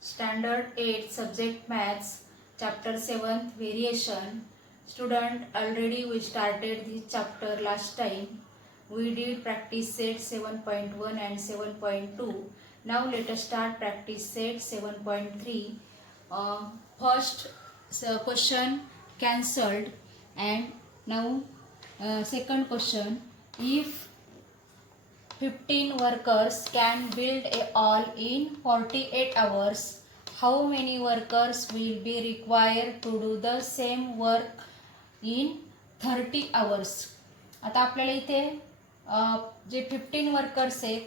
Standard 8 Subject Maths Chapter 7 Variation. Student, already we started this chapter last time. We did practice set 7.1 and 7.2. Now let us start practice set 7.3. First question cancelled, and now second question. If 15 workers can build a all in 48 hours, how many workers will be required to do the same work in 30 hours? आता आपल्याला इथे जे 15 workers आहेत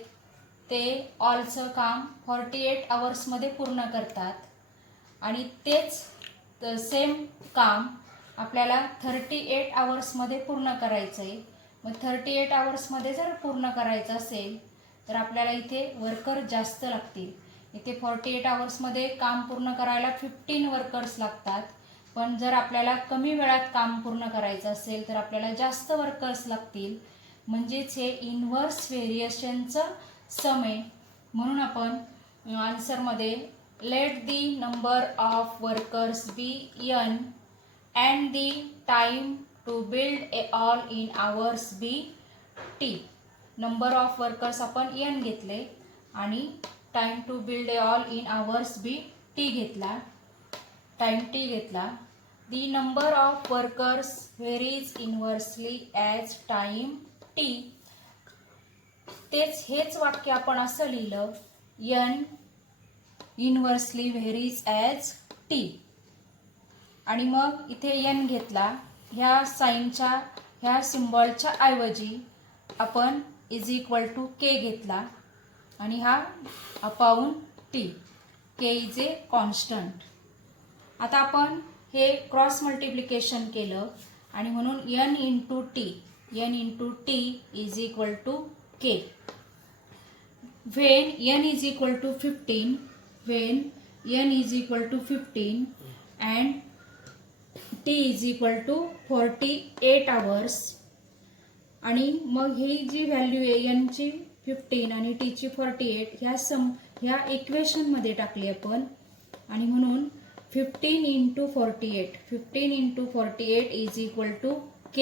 ते ऑलचं काम 48 आवर्समध्ये पूर्ण करतात आणि तेच सेम काम आपल्याला 38 आवर्समध्ये पूर्ण करायचं आहे. मग 38 आवर्समध्ये जर पूर्ण करायचं असेल तर आपल्याला इथे वर्कर जास्त लागतील. इथे 48 आवर्समध्ये काम पूर्ण करायला 15 वर्कर्स लागतात, पण जर आपल्याला कमी वेळात काम पूर्ण करायचं असेल तर आपल्याला जास्त वर्कर्स लागतील. म्हणजेच हे इन्व्हर्स व्हेरिएशनचं सम आहे. म्हणून आपण आन्सरमध्ये let the number of workers be n and the time to build a all in hours be t. Number of workers आपण n घेतले आणि time to build a all in hours be t घेतला, time t घेतला. The number of workers varies inversely as time t. हेच वाक्य आपण असं लिहिलं, n inversely varies as t. आणि मग इथे n घेतला, ह्या साईनच्या ह्या सिम्बॉलच्या ऐवजी आपण इज इक्वल टू k घेतला आणि हा upon t. k is a constant. आता आपण हे क्रॉस मल्टिप्लिकेशन केलं आणि म्हणून n into t is equal to k. when n is equal to 15 and t is equal to 48 hours. आणि मग ही जी व्हॅल्यू आहे n ची 15 आणि t ची 48 ह्या इक्वेशनमध्ये टाकली आपण आणि म्हणून 15 into 48 is equal to k.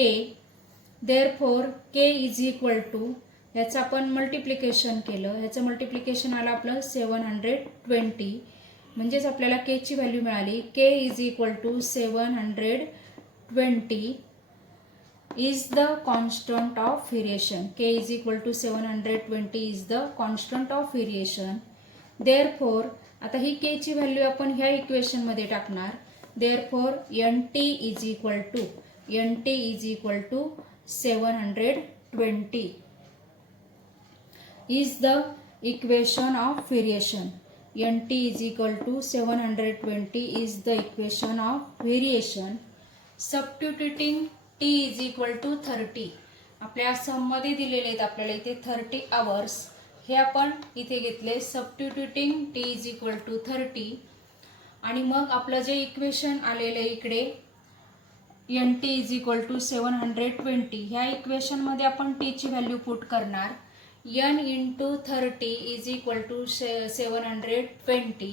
Therefore k is equal to, ह्याचं आपण मल्टिप्लिकेशन केलं, ह्याचं मल्टिप्लिकेशन आलं आपलं 720. म्हणजेच आपल्याला k ची व्हॅल्यू मिळाली. k is equal to 720 is the constant of variation. k is equal to 720 is the constant of variation. Therefore आता ही k ची व्हॅल्यू आपण ह्या इक्वेशनमध्ये टाकणार. Therefore nt is equal to 720 is the equation of variation. nt is equal to 720 is the equation of variation. Substituting t is equal to 30. आपल्या सममध्ये दिलेले आहेत आपल्याला इथे 30 आवर्स, हे आपण इथे घेतले. Substituting t is equal to 30 आणि मग आपलं जे इक्वेशन आलेलं इकडे nt is equal to 720, ह्या इक्वेशनमध्ये आपण t ची व्हॅल्यू पुट करणार. n into 30 is equal to 720.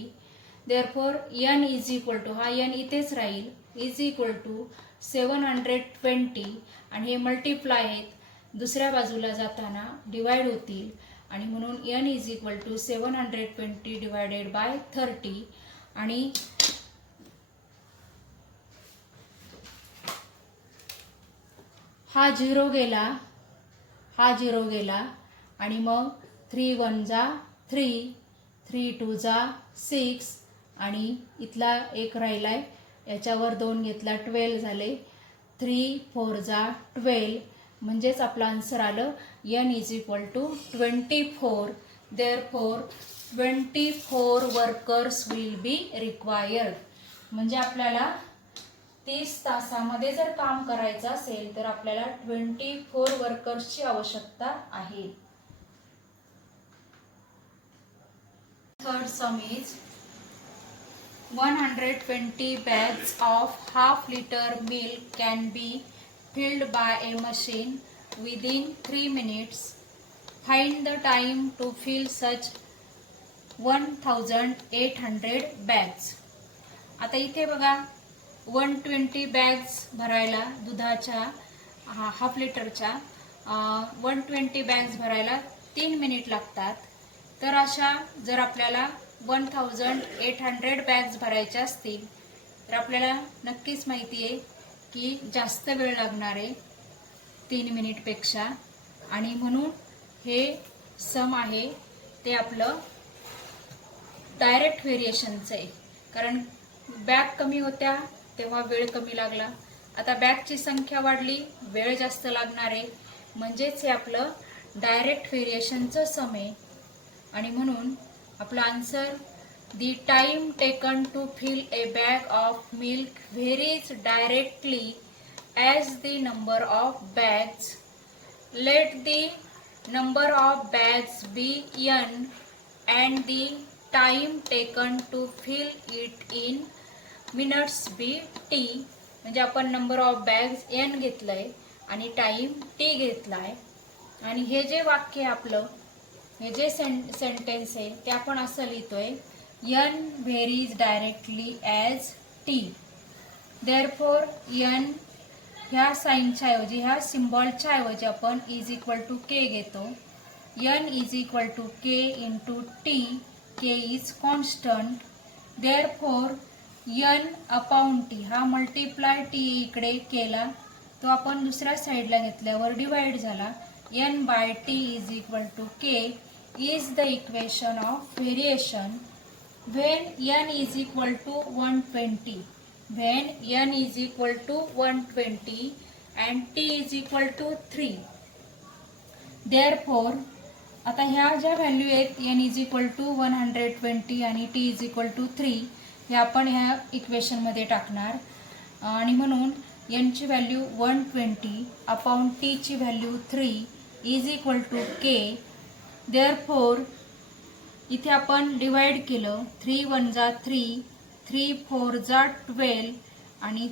Therefore n is equal to, हा n इथेच राहील, is equal to 720 आणि हे मल्टिप्लाय आहेत, दुसऱ्या बाजूला जाताना डिवाइड होतील आणि म्हणून n is equal to 720 divided by 30. आणि हा झिरो गेला आणि मग 3 1 जा 3, 3 2 जा 6 आणि इथला एक राहिलाय, याच्यावर 2 घेतला 12 झाले. 3 4 जा 12. म्हणजेच आपलं आन्सर आलं n is equal to 24. Therefore 24 workers will be required. म्हणजे आपल्याला 30 तासामध्ये जर काम करायचं असेल तर आपल्याला 24 वर्कर्सची आवश्यकता आहे. Third sum is 120 bags of half-liter milk can be filled by a machine within 3 minutes. Find the time to fill such 1800 bags. आता इथे बघा 120 बॅग्स भरायला दुधाच्या हाफ लिटरच्या 120 बॅग्स भरायला 3 मिनिट लागतात. तर अशा जर आपल्याला 1800 बॅग्स भरायच्या असतील तर आपल्याला नक्कीच माहिती आहे की जास्त वेळ लागणार आहे 3 मिनिटपेक्षा. आणि म्हणून हे सम आहे ते आपलं डायरेक्ट व्हेरिएशनचं आहे. कारण बॅग कमी होत्या तेव्हा वेळ कमी लागला. आता बॅगची संख्या वाढली, वेळ जास्त लागणार आहे. म्हणजेच हे आपलं डायरेक्ट व्हेरिएशनचं सम आहे. आणि म्हणून आपला answer, the time taken to fill a bag of milk varies directly as the number of bags. Let the number of bags be n and the time taken to fill it in minutes be t. म्हणजे आपण number of bags n घेतलंय आणि time t घेतलाय. आणि हे जे वाक्य आपलं, हे जे सेंटेन्स आहे ते आपण असं लिहितोय, n varies directly as t. therefore n ह्या साईनच्या ऐवजी, ह्या सिम्बॉलच्या ऐवजी आपण इज इक्वल टू के घेतो. n is equal to k into t. K is constant. Therefore n upon t, हा मल्टिप्लाय टी इकडे केला तो आपण दुसऱ्या साईडला घेतल्यावर डिवाइड झाला. n by t is equal to k is the equation of variation when n is equal to 120. when n is equal to 120 and t is equal to 3. therefore आता ह्या ज्या व्हॅल्यू आहेत n is equal to 120 आणि t is equal to 3 हे आपण ह्या इक्वेशनमध्ये टाकणार. आणि म्हणून n ची व्हॅल्यू 120 अपॉन t ची value 3 is equal to k. Therefore इथे आपण डिवाइड केलं, 3 1 जा 3, 3 4 जा 12 आणि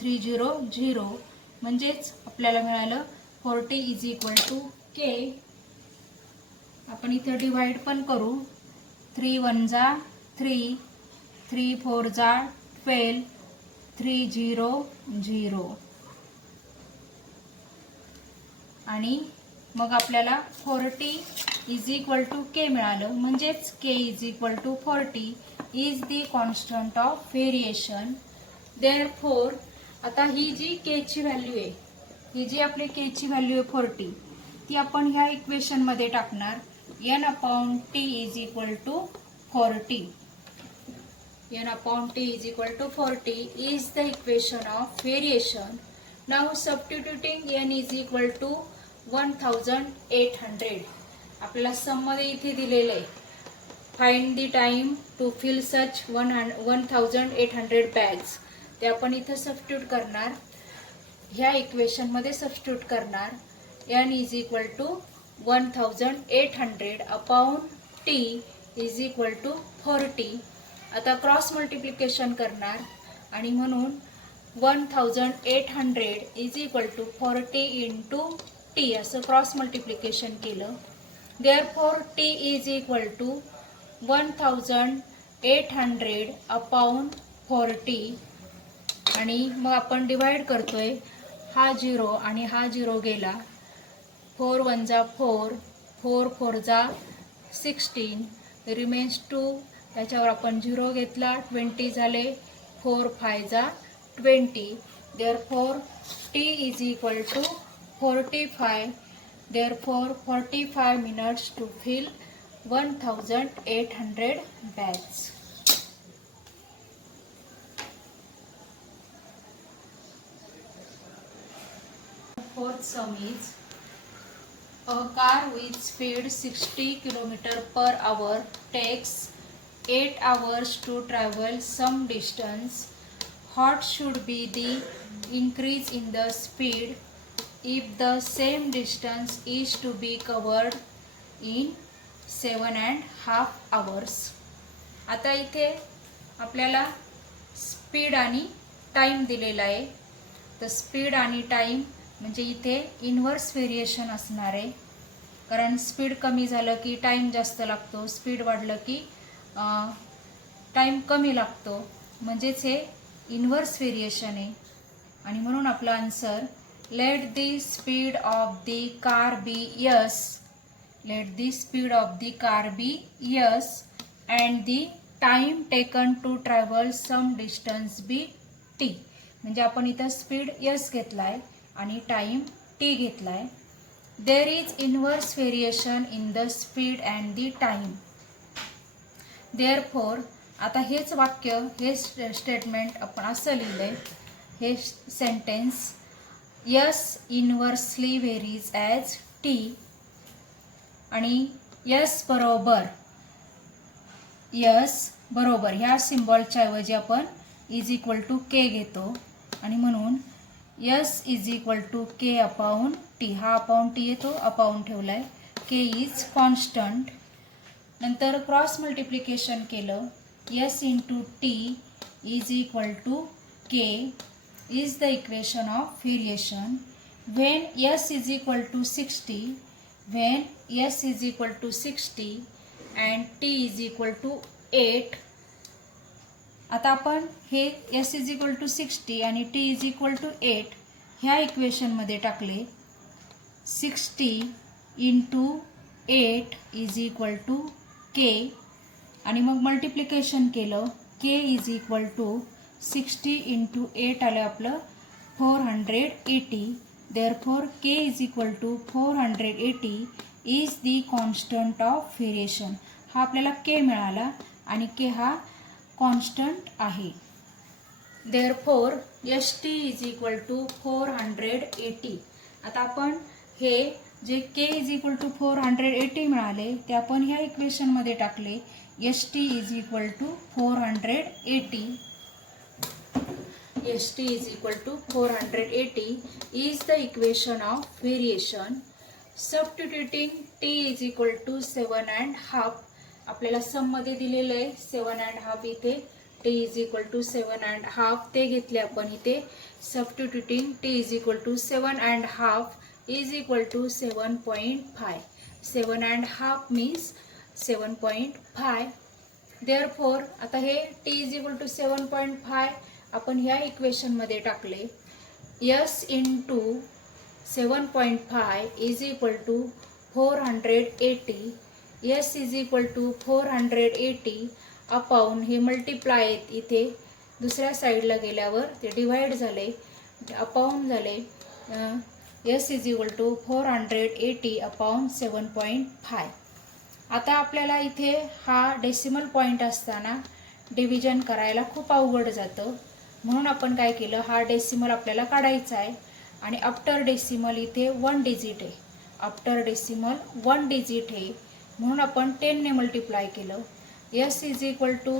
3 0 0. म्हणजेच आपल्याला मिळालं 40 इज इक्वल टू के. आपण इथे डिवाइड पण करू, 3 1 जा 3, 3 4 जा 12, 3 0 0. आणि मग आपल्याला 40 इज इक्वल टू के मिळालं. म्हणजेच k is equal to 40 is the constant of variation. Therefore आता ही जी के ची व्हॅल्यू आहे, ही जी आपली के ची व्हॅल्यू आहे 40, ती आपण ह्या इक्वेशनमध्ये टाकणार. n upon t is equal to 40. n upon t is equal to 40 is the equation of variation. Now substituting n is equal to 1800. आपल्याला सम मध्ये इथे दिलेलं आहे, find the time to fill such 1800 bags. ते आपण इथे सबस्टिट्यूट करणार, ह्या इक्वेशन मध्ये सबस्टिट्यूट करणार. n is equal to 1800 upon t is equal to 40. आता क्रॉस मल्टिप्लिकेशन करणार आणि म्हणून 1800 is equal to 40 into t असं क्रॉस मल्टिप्लिकेशन केलं. Therefore t is equal to 1800 upon 40. आणि मग आपण डिवाइड करतोय, हा 0 आणि हा 0 गेला, 4 1 जा 4, 4 4 जा 16, रिमेन्स 2. त्याच्यावर आपण 0 घेतला, 20 झाले, 4 5 जा 20. Therefore t is equal to 45. Therefore 45 minutes to fill 1800 bags. Fourth sum is, a car with speed 60 km/h takes 8 hours to travel some distance. What should be the increase in the speed if the same distance is to be covered in 7.5 hours? आता इथे आपल्याला speed आणि time दिलेला आहे. तर speed आणि time म्हणजे इथे इन्व्हर्स व्हेरिएशन असणार आहे, कारण स्पीड कमी झालं की टाईम जास्त लागतो, स्पीड वाढलं की टाईम कमी लागतो, म्हणजेच हे इन्व्हर्स व्हेरिएशन आहे. आणि म्हणून आपला answer let the speed of the car be s, let the speed of the car be s and the time taken to travel some distance be t. म्हणजे आपण इथं स्पीड यस घेतलाय आणि time T घेतलाय. There is inverse variation in the speed and the time. Therefore, आता हेच वाक्य, हे स्टेटमेंट आपण असं लिहिलंय, हे sentence, yes inversely varies as T, आणि यस बरोबर, यस बरोबर ह्या सिम्बॉलच्या ऐवजी आपण इज इक्वल टू के घेतो, आणि म्हणून s is equal to k upon t. हा अपॉन टी येतो, अपॉन ठेवलाय. K is constant. नंतर क्रॉस मल्टिप्लिकेशन केलं, s into t is equal to k is the equation of variation. When s is equal to 60, when s is equal to 60 and t is equal to 8. आता आपण हे S is equal to 60 आणि T is equal to 8 ह्या इक्वेशनमध्ये टाकले. 60 into 8 is equal to k, आणि मग multiplication केलं, k is equal to 60 into 8 आलं आपलं 480. Therefore k is equal to 480 is the constant of variation. हा आपल्याला के मिळाला आणि के हा कॉन्स्टंट आहे. Therefore s t is equal to 480. आता आपण हे जे के इज इक्वल टू 480 मिळाले ते आपण ह्या इक्वेशनमध्ये टाकले. S t is equal to 480, s t is equal to 480 is the equation of variation. Substituting t is equal to 7.5. आपल्याला सममध्ये दिलेलं आहे 7.5 इथे, टी इज इक्वल टू 7.5 ते घेतले आपण इथे. Substituting t is equal to 7.5 is equal to 7.5. 7.5 means 7.5. Therefore आता हे टी इज इक्वल टू 7.5 आपण ह्या इक्वेशनमध्ये टाकले. S into 7.5 is equal to 480. S is equal to 480 upon, हे मल्टिप्लाय आहेत इथे, दुसऱ्या साईडला गेल्यावर ते डिवाइड झाले, अपॉन झाले. S is equal to 480 upon 7.5. आता आपल्याला इथे हा डेसिमल पॉईंट असताना डिव्हिजन करायला खूप अवघड जातं, म्हणून आपण काय केलं, हा डेसिमल आपल्याला काढायचा आहे आणि आफ्टर डेसिमल इथे 1 डिजिट आहे. आफ्टर डेसिमल 1 डिजिट आहे म्हणून आपण 10 ने मल्टिप्लाय केलं. S is equal to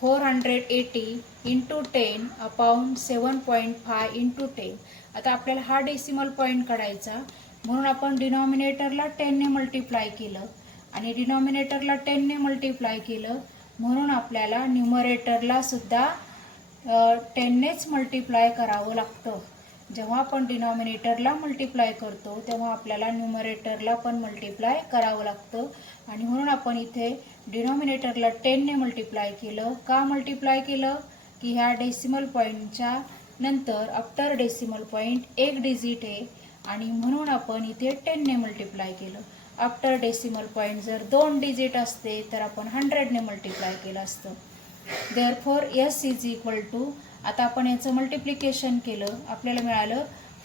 480 into 10 upon 7.5 into 10. आता आपल्याला हा डेसिमल पॉईंट काढायचा म्हणून आपण डिनॉमिनेटरला 10 ने मल्टिप्लाय केलं आणि डिनॉमिनेटरला 10 ने मल्टिप्लाय केलं म्हणून आपल्याला न्यूमरेटरला सुद्धा 10 नेच मल्टिप्लाय करावं लागतं. जेव्हा आपण डिनॉमिनेटरला मल्टिप्लाय करतो तेव्हा आपल्याला न्यूमरेटरला पण मल्टिप्लाय करावं लागतं, आणि म्हणून आपण इथे डिनॉमिनेटरला 10 ने मल्टिप्लाय केलं. का मल्टिप्लाय केलं की ह्या डेसिमल पॉईंटच्या नंतर आफ्टर डेसिमल पॉईंट 1 डिजिट आहे आणि म्हणून आपण इथे 10 ने मल्टिप्लाय केलं. आफ्टर डेसिमल पॉईंट जर 2 डिजिट असते तर आपण 100 ने मल्टिप्लाय केलं असतं. Therefore s is equal to, आता आपण याचं मल्टिप्लिकेशन केलं, आपल्याला मिळालं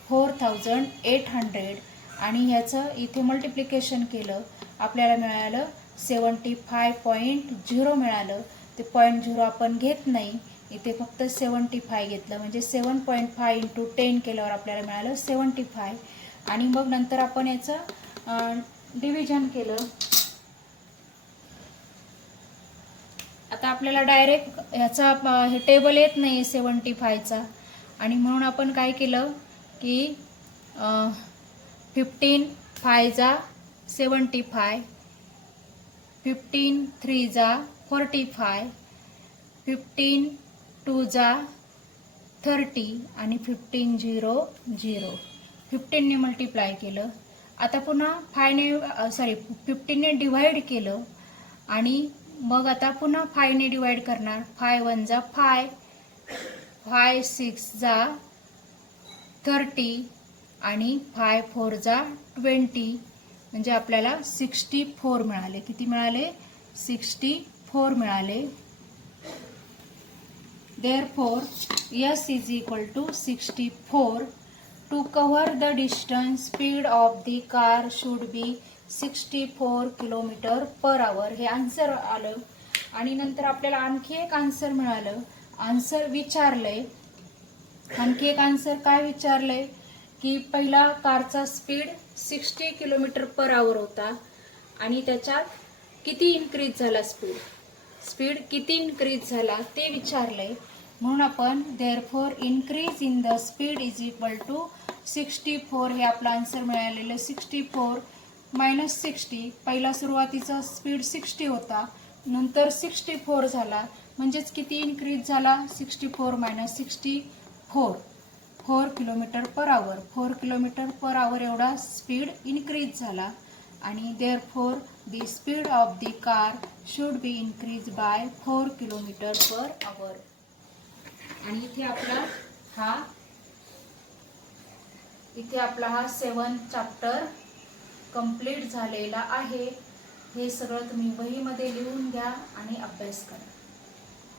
4800 आणि ह्याचं इथे मल्टिप्लिकेशन केलं, आपल्याला मिळालं 75.0 मिळालं. ते 0.0 आपण घेत नाही, इथे फक्त 75 घेतलं, म्हणजे 7.5 इंटू 10 केल्यावर आपल्याला मिळालं 75. आणि मग नंतर आपण याचं डिव्हिजन केलं. आता आपल्याला डायरेक्ट ह्याचा हे टेबल येत नाही 75चा, आणि म्हणून आपण काय केलं की 15 5 जा 75, 15 3 जा 45, 15 2 जा 30 आणि 15 0 0. 15 ने मल्टिप्लाय केलं. आता पुन्हा 15ने डिवाइड केलं आणि मग आता पुन्हा 5ने डिवाइड करणार. 5 1 जा 5, 5 6 जा 30 आणि 5 4 जा 20, म्हणजे आपल्याला 64 मिळाले. किती मिळाले? 64 मिळाले. Therefore, S is equal to 64. To cover the distance, speed of the car should be 64 km/h. हे आन्सर आलं. आणि नंतर आपल्याला आणखी एक आन्सर मिळालं. आन्सर विचारलंय, आणखी एक आन्सर काय विचारलंय की पहिला कारचा स्पीड 60 km/h होता आणि त्याच्यात किती इन्क्रीज झाला, स्पीड किती इन्क्रीज झाला ते विचारलंय. म्हणून आपण therefore increase in the speed is equal to 64. हे आपलं आन्सर मिळालेलं. 64 - 60, पहिला सुरुवातीचा स्पीड 60 होता, नंतर 64 झाला, म्हणजेच किती इन्क्रीज झाला? 64 - 64, 4 km/h. 4 km/h एवढा स्पीड इन्क्रीज झाला. आणि therefore the speed of the car should be increase by 4 km/h. आणि इथे आपला हा 7th चॅप्टर कंप्लीट झालेला आहे. हे सगळं तुम्ही वहीमध्ये लिहून घ्या आणि अभ्यास करा.